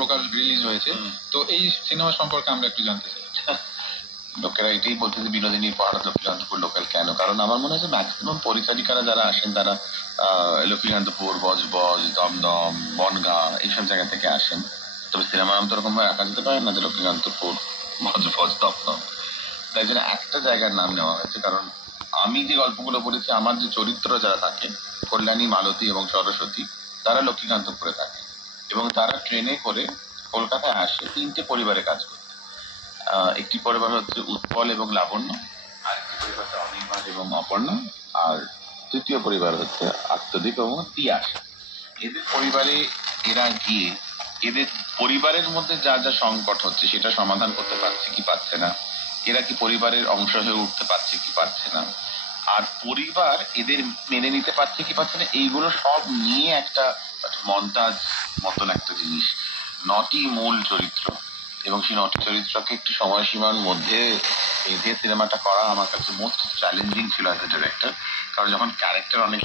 Local release হয়েছে। তো এই সিনেমা সম্পর্কে আমরা একটু জানতে চাই। লোকেরা এটাই বলছে যে বিনোদিনীর পাহাড় লক্ষ্মীকান্তপুর লোকাল কেন, কারণ আমার মনে হয় ম্যাক্সিমাম পরিচারিকারা যারা আসেন তারা লক্ষ্মীকান্তপুর, বজবজ, দমদম, বনগাঁ এইসব জায়গা থেকে আসেন। তবে সিনেমার নাম তো ওরকম ভাবে রাখা যেতে পারে না যে লক্ষ্মীকান্তপুর, বজবজ, দমদম। তাই জন্য একটা জায়গার নাম নেওয়া হয়েছে, কারণ আমি যে গল্পগুলো পড়েছি আমার যে চরিত্র যারা থাকে, কল্যাণী, মালতী এবং সরস্বতী, তারা লক্ষ্মীকান্তপুরে থাকে এবং তারা ট্রেনে করে কলকাতায় আসে 3টে পরিবারে কাজ করে। একটি পরিবার হচ্ছে উৎপল এবং লাবণ্য, আরেকটি পরিবার হচ্ছে অনির্বাণ এবং অপর্ণা, আর তৃতীয় পরিবার হচ্ছে আত্মদীপ এবং তিয়াস। এদের পরিবারে এরা গিয়ে এদের পরিবারের মধ্যে যা যা সংকট হচ্ছে সেটা সমাধান করতে পারছে কি পারছে না, এরা কি পরিবারের অংশ হয়ে উঠতে পারছে কি পারছে না, আর পরিবার এদের মেনে নিতে পারছে কি পারছে না, এইগুলো সব নিয়ে একটা মন্তাজ মতন একটা জিনিস। 9টি মূল চরিত্র এবং সেই 9টি চরিত্রকে একটি সময়সীমার মধ্যে বেঁধে সিনেমাটা করা আমার কাছে মোস্ট চ্যালেঞ্জিং ছিল অ্যাজ এ ডিরেক্টর। কারণ যখন ক্যারেক্টার অনেক